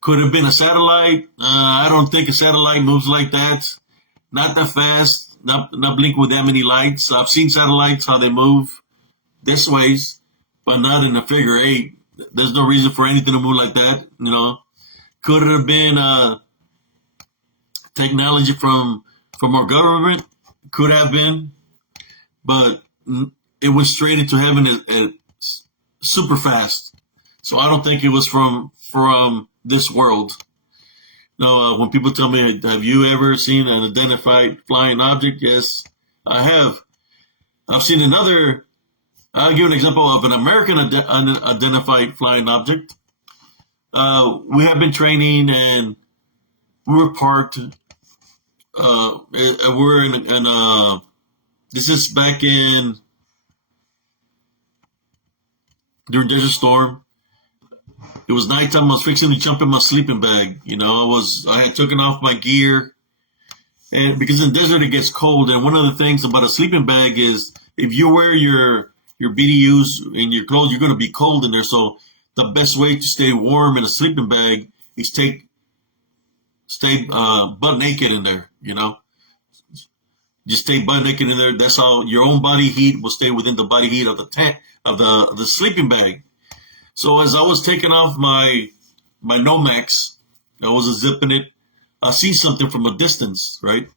Could it have been a satellite? I don't think a satellite moves like that. Not that fast. Not blink with that many lights. I've seen satellites, how they move this ways, but not in a figure eight. There's no reason for anything to move like that. Could it have been technology from our government? Could have been, but it went straight into heaven at super fast. So I don't think it was from this world. When people tell me, have you ever seen an identified flying object? Yes, I have. I've seen another. I'll give an example of an American unidentified flying object. We have been training, and we were parked. We're in this is back in during Desert Storm. It was nighttime. I was fixing to jump in my sleeping bag. I had taken off my gear, and because in the desert it gets cold. And one of the things about a sleeping bag is if you wear your BDUs in your clothes, you're going to be cold in there. So the best way to stay warm in a sleeping bag is stay butt naked in there. Just stay butt naked in there. That's how your own body heat will stay within the body heat of the tent of the sleeping bag. So as I was taking off my Nomex, I was zipping it. I see something from a distance, right?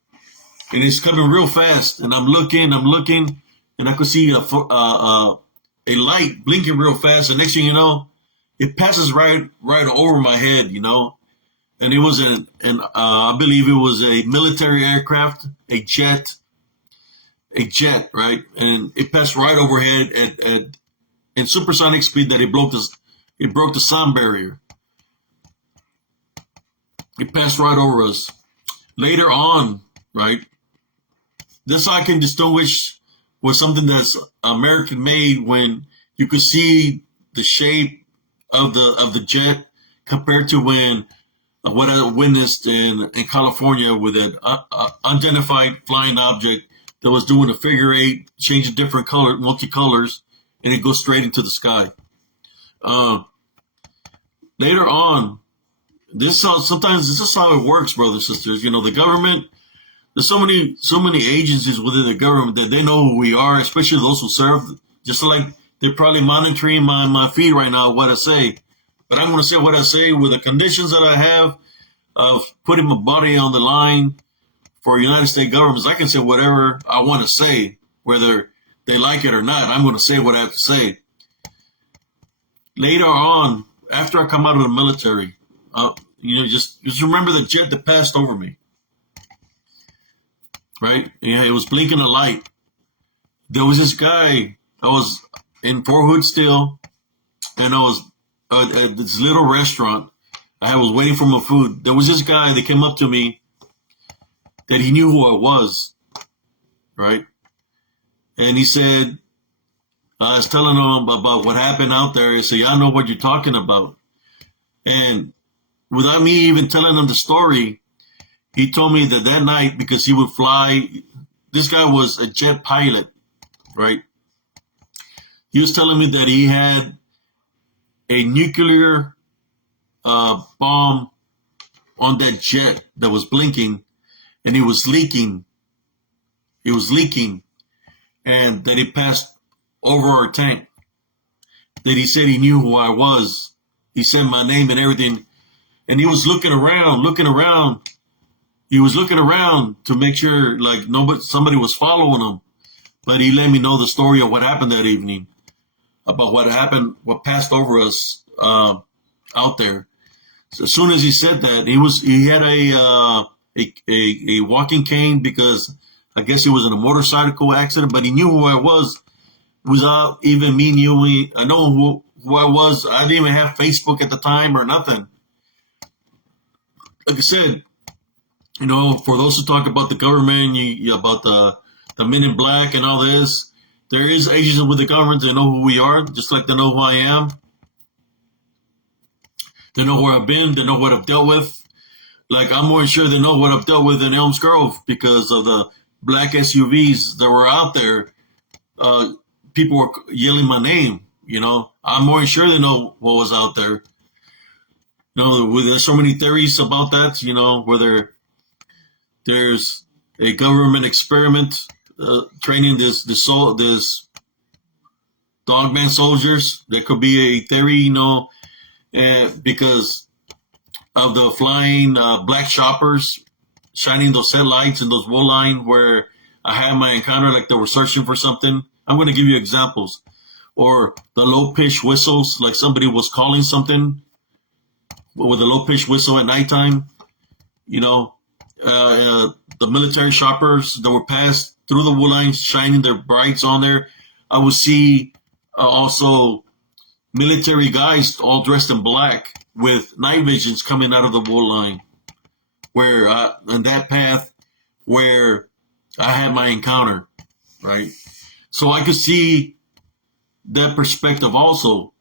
And it's coming real fast. And I'm looking, and I could see a light blinking real fast. And next thing you know, it passes right over my head, And it was I believe it was a military aircraft, a jet, right? And it passed right overhead at in supersonic speed that it broke the sound barrier. It passed right over us. Later on, right? This I can distinguish with something that's American made when you could see the shape of the jet compared to when what I witnessed in California with an unidentified flying object that was doing a figure eight, changing different color, multicolors, and it goes straight into the sky. Later on, sometimes this is how it works, brothers and sisters. The government, there's so many agencies within the government that they know who we are, especially those who serve. Just like they're probably monitoring my feed right now, what I say. But I'm going to say what I say with the conditions that I have of putting my body on the line for United States governments. I can say whatever I want to say, whether they like it or not. I'm going to say what I have to say. Later on, after I come out of the military, just remember the jet that passed over me. Right? Yeah, it was blinking a light. There was this guy. I was in Fort Hood still, and I was at this little restaurant. I was waiting for my food. There was this guy that came up to me that he knew who I was, right? And he said, I was telling him about what happened out there. He said, I know what you're talking about. And without me even telling him the story, he told me that night, because he would fly, this guy was a jet pilot, right? He was telling me that he had a nuclear bomb on that jet that was blinking, and it was leaking. It was leaking, and that it passed over our tank. That he said he knew who I was. He said my name and everything, and he was looking around. He was looking around to make sure somebody was following him. But he let me know the story of what happened that evening, about what passed over us out there. So as soon as he said that, he had a walking cane, because I guess he was in a motorcycle accident, but he knew who I was without even me knowing. I know who I was. I didn't even have Facebook at the time or nothing. Like I said, for those who talk about the government, about the Men in Black and all this, There is agents with the government. They know who we are, just like they know who I am. They know where I've been. They know what I've dealt with. Like, I'm more sure they know what I've dealt with in Elms Grove because of the black SUVs that were out there. People were yelling my name. I'm more sure they know what was out there. There's so many theories about that. Whether there's a government experiment training this dogman soldiers. That could be a theory. Because of the flying black shoppers shining those headlights in those wool line where I had my encounter, like they were searching for something. I'm going to give you examples. Or the low-pitched whistles, like somebody was calling something with a low-pitched whistle at nighttime. The military shoppers that were passed through the wool lines shining their brights on there. I would see also military guys all dressed in black with night visions coming out of the wool line, where in that path where I had my encounter, right? So I could see that perspective also,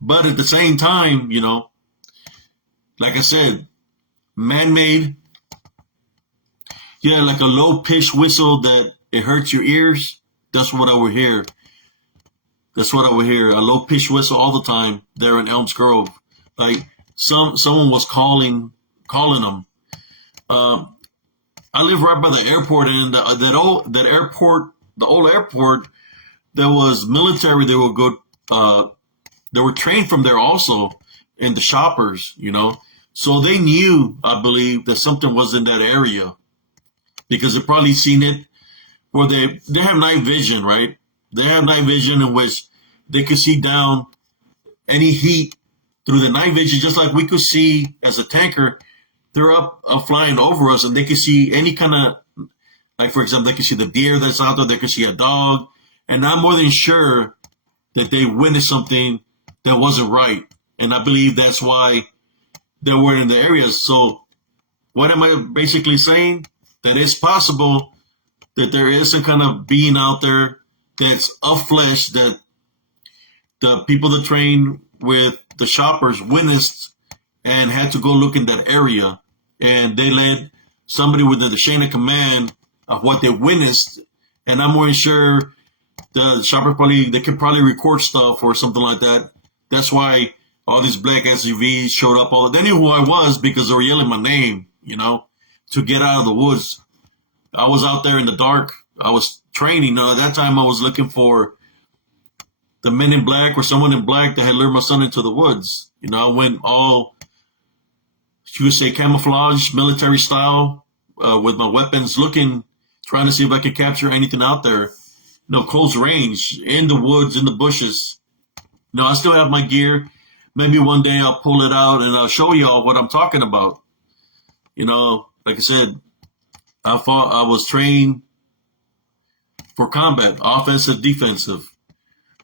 but at the same time, like I said, man-made, like a low-pitched whistle that it hurts your ears. That's what I would hear. A low-pitched whistle all the time there in Elms Grove. Like someone was calling them. I live right by the airport, and the old airport, there was military. They would go. They were trained from there also, and the shoppers, So they knew, I believe, that something was in that area because they probably seen it. Where they have night vision, right? They have night vision in which they could see down any heat through the night vision, just like we could see as a tanker. They're up flying over us, and they could see any kind of, like, for example, they could see the deer that's out there. They could see a dog. And I'm more than sure that they witnessed something that wasn't right. And I believe that's why they were in the areas. So what am I basically saying? That it's possible that there is some kind of being out there that's of flesh that the people that train with the shoppers witnessed and had to go look in that area. And they led somebody with the chain of command of what they witnessed. And I'm more sure the shoppers they could probably record stuff or something like that. That's why all these black SUVs showed up. They knew who I was because they were yelling my name, to get out of the woods. I was out there in the dark. I was training. At that time, I was looking for the men in black or someone in black that had lured my son into the woods. I went all, you would say, camouflage, military style, with my weapons, trying to see if I could capture anything out there. Close range, in the woods, in the bushes. I still have my gear. Maybe one day I'll pull it out and I'll show y'all what I'm talking about. Like I said, I was trained for combat, offensive, defensive.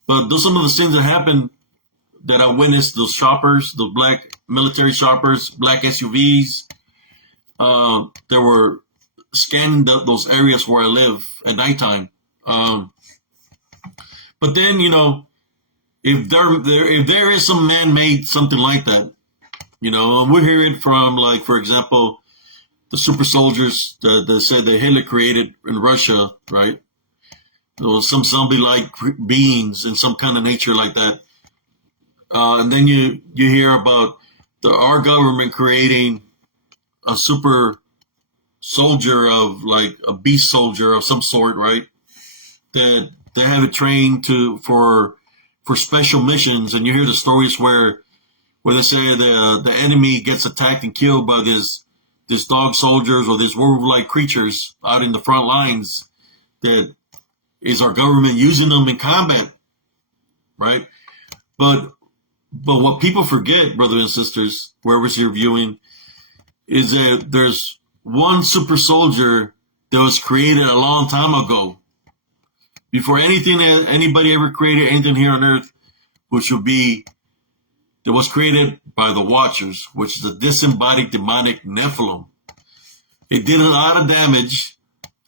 But those are some of the things that happened that I witnessed, those shoppers, those black military shoppers, black SUVs. They were scanning those areas where I live at nighttime. But then, if there is some man-made something like that, and we hear it from, like, for example, the super soldiers that said that Hitler created in Russia, right? There was some zombie-like beings in some kind of nature like that. And then you hear about our government creating a super soldier of, like, a beast soldier of some sort, right? That they have it trained for special missions. And you hear the stories where they say the enemy gets attacked and killed by this dog soldiers or these werewolf-like creatures out in the front lines. That is our government using them in combat, right? But what people forget, brothers and sisters, wherever you're viewing, is that there's one super soldier that was created a long time ago, before anybody ever created anything here on Earth, that was created by the Watchers, which is a disembodied demonic Nephilim. It did a lot of damage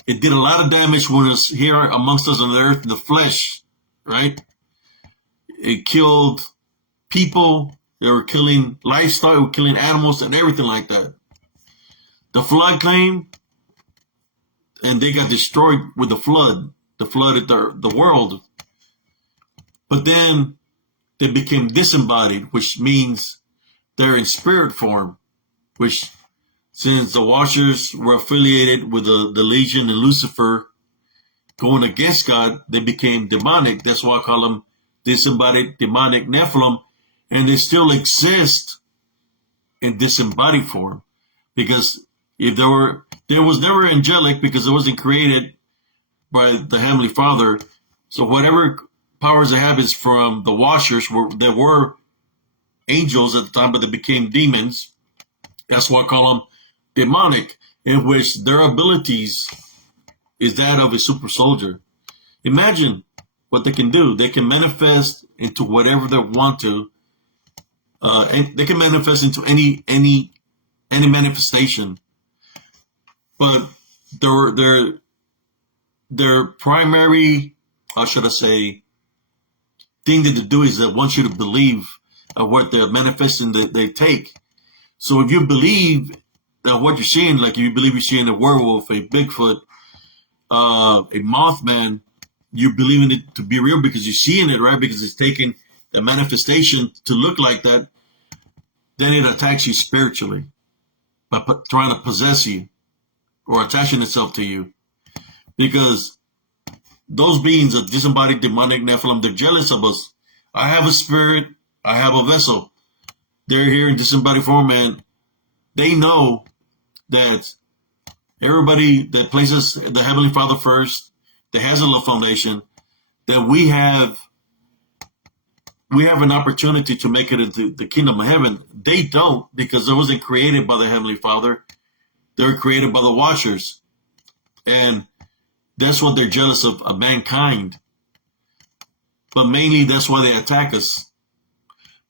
It did a lot of damage when it was here amongst us on the earth, the flesh, right? It killed people. They were killing livestock, they were killing animals and everything like that. The flood came, and they got destroyed with the flood. The flooded the world. But then they became disembodied, which means they're in spirit form, which since the Watchers were affiliated with the Legion and Lucifer going against God, they became demonic. That's why I call them disembodied, demonic Nephilim, and they still exist in disembodied form. Because if there was never angelic, because it wasn't created by the Heavenly Father. So whatever powers they have is from the Watchers, there were angels at the time, but they became demons. That's why I call them demonic, in which their abilities is that of a super soldier. Imagine what they can do. They can manifest into whatever they want to. And they can manifest into any manifestation. But their primary, how should I say, thing that they do is they want you to believe what they're manifesting they take. So if you believe that what you're seeing, like if you believe you're seeing a werewolf, a Bigfoot, a Mothman, you believe in it to be real because you're seeing it, right? Because it's taking the manifestation to look like that. Then it attacks you spiritually by trying to possess you or attaching itself to you. Because those beings are disembodied demonic Nephilim. They're jealous of us. I have a spirit. I have a vessel. They're here in disembodied form, and they know that everybody that places the Heavenly Father first, that has a love foundation, that we have an opportunity to make it into the kingdom of heaven. They don't, because it wasn't created by the Heavenly Father. They were created by the Watchers. And that's what they're jealous of mankind. But mainly that's why they attack us.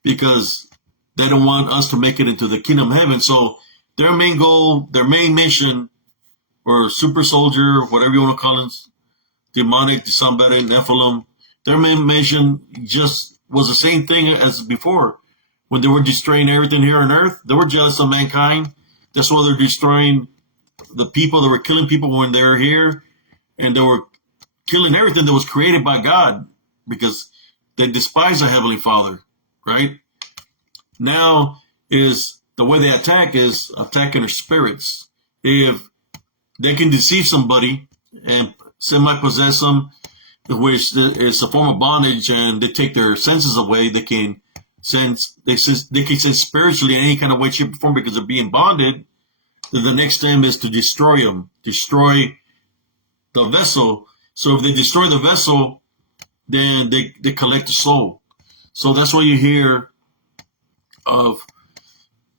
Because they don't want us to make it into the kingdom of heaven. So their main goal, their main mission, or super soldier, whatever you want to call it, demonic, somebody, Nephilim, their main mission just was the same thing as before. When they were destroying everything here on earth, they were jealous of mankind. That's why they're destroying the people. They were killing people when they were here, and they were killing everything that was created by God because they despise the Heavenly Father, right? Now is the way they attack is attacking their spirits. If they can deceive somebody and semi-possess them, which is a form of bondage, and they take their senses away, they can sense spiritually in any kind of way, shape, or form because they're being bonded. Then the next thing is to destroy them, destroy the vessel. So if they destroy the vessel, then they collect the soul. So that's why you hear of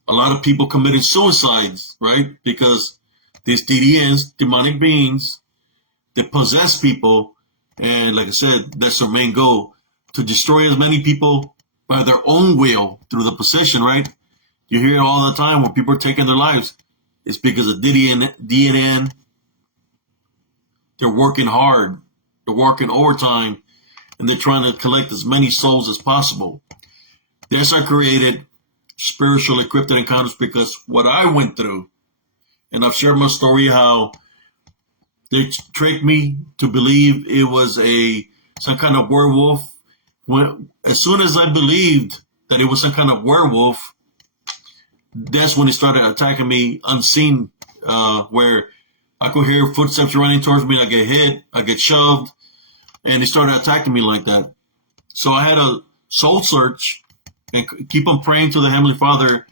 a lot of people committing suicides, right? Because these DDNs, demonic beings, they possess people. And like I said, that's their main goal, to destroy as many people by their own will through the possession, right? You hear it all the time when people are taking their lives. It's because of DNN. They're working hard. They're working overtime. And they're trying to collect as many souls as possible. That's I created spiritual encrypted encounters, because what I went through, and I've shared my story how they tricked me to believe it was some kind of werewolf. As soon as I believed that it was some kind of werewolf, that's when it started attacking me unseen, where I could hear footsteps running towards me. I get hit, I get shoved, and they started attacking me like that. So I had a soul search and keep on praying to the Heavenly Father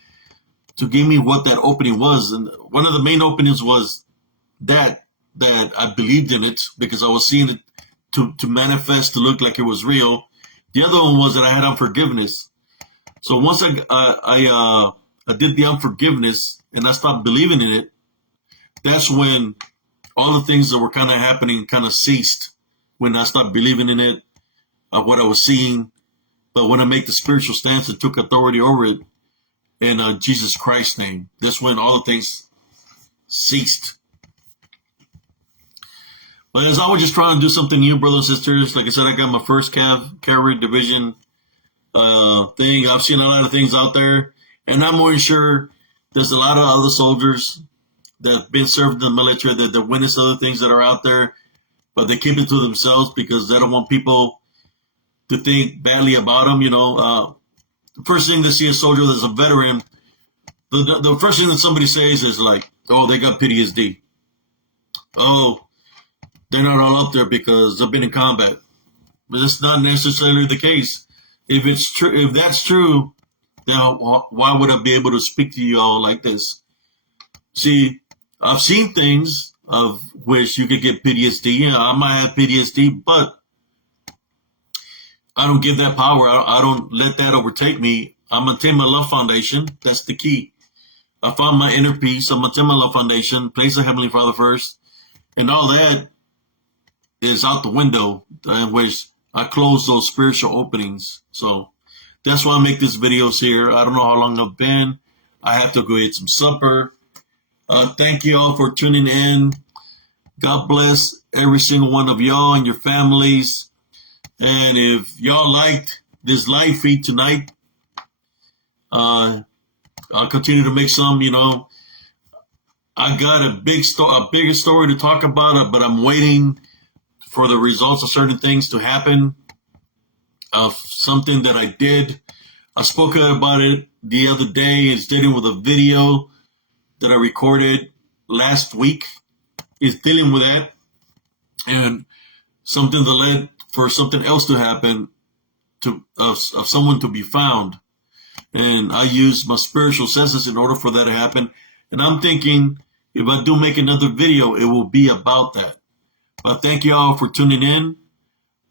to give me what that opening was. And one of the main openings was that I believed in it because I was seeing it to manifest, to look like it was real. The other one was that I had unforgiveness. So once I did the unforgiveness and I stopped believing in it, that's when all the things that were kind of happening kind of ceased. When I stopped believing in it, what I was seeing. But when I made the spiritual stance and took authority over it in Jesus Christ's name, that's when all the things ceased. But as always, just trying to do something new, brothers and sisters. Like I said, I got my first cavalry division thing. I've seen a lot of things out there, and I'm more sure there's a lot of other soldiers that have been served in the military that witness other things that are out there, but they keep it to themselves because they don't want people to think badly about them. The first thing they see a soldier that's a veteran, the first thing that somebody says is like, "Oh, they got PTSD. Oh, they're not all up there because they've been in combat." But that's not necessarily the case. If it's true, if that's true, then why would I be able to speak to you all like this? See, I've seen things of which you could get PTSD. I might have PTSD, but I don't give that power. I don't let that overtake me. I maintain my love foundation. That's the key. I found my inner peace. I maintain my love foundation. Place the Heavenly Father first. And all that is out the window in which I close those spiritual openings. So that's why I make these videos here. I don't know how long I've been. I have to go eat some supper. Thank you all for tuning in. God bless every single one of y'all and your families. And if y'all liked this live feed tonight, I'll continue to make some. I got a bigger story to talk about, but I'm waiting for the results of certain things to happen. Of something that I did. I spoke about it the other day. It's dealing with a video that I recorded last week. It's dealing with that. And something that led for something else to happen, of someone to be found. And I use my spiritual senses in order for that to happen. And I'm thinking, if I do make another video, it will be about that. But thank y'all for tuning in.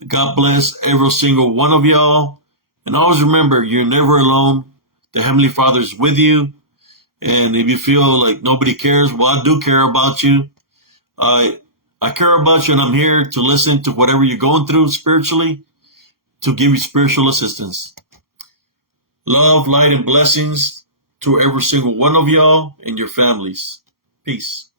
God bless every single one of y'all. And always remember, you're never alone. The Heavenly Father is with you. And if you feel like nobody cares, well, I do care about you. I care about you, and I'm here to listen to whatever you're going through spiritually, to give you spiritual assistance. Love, light, and blessings to every single one of y'all and your families. Peace.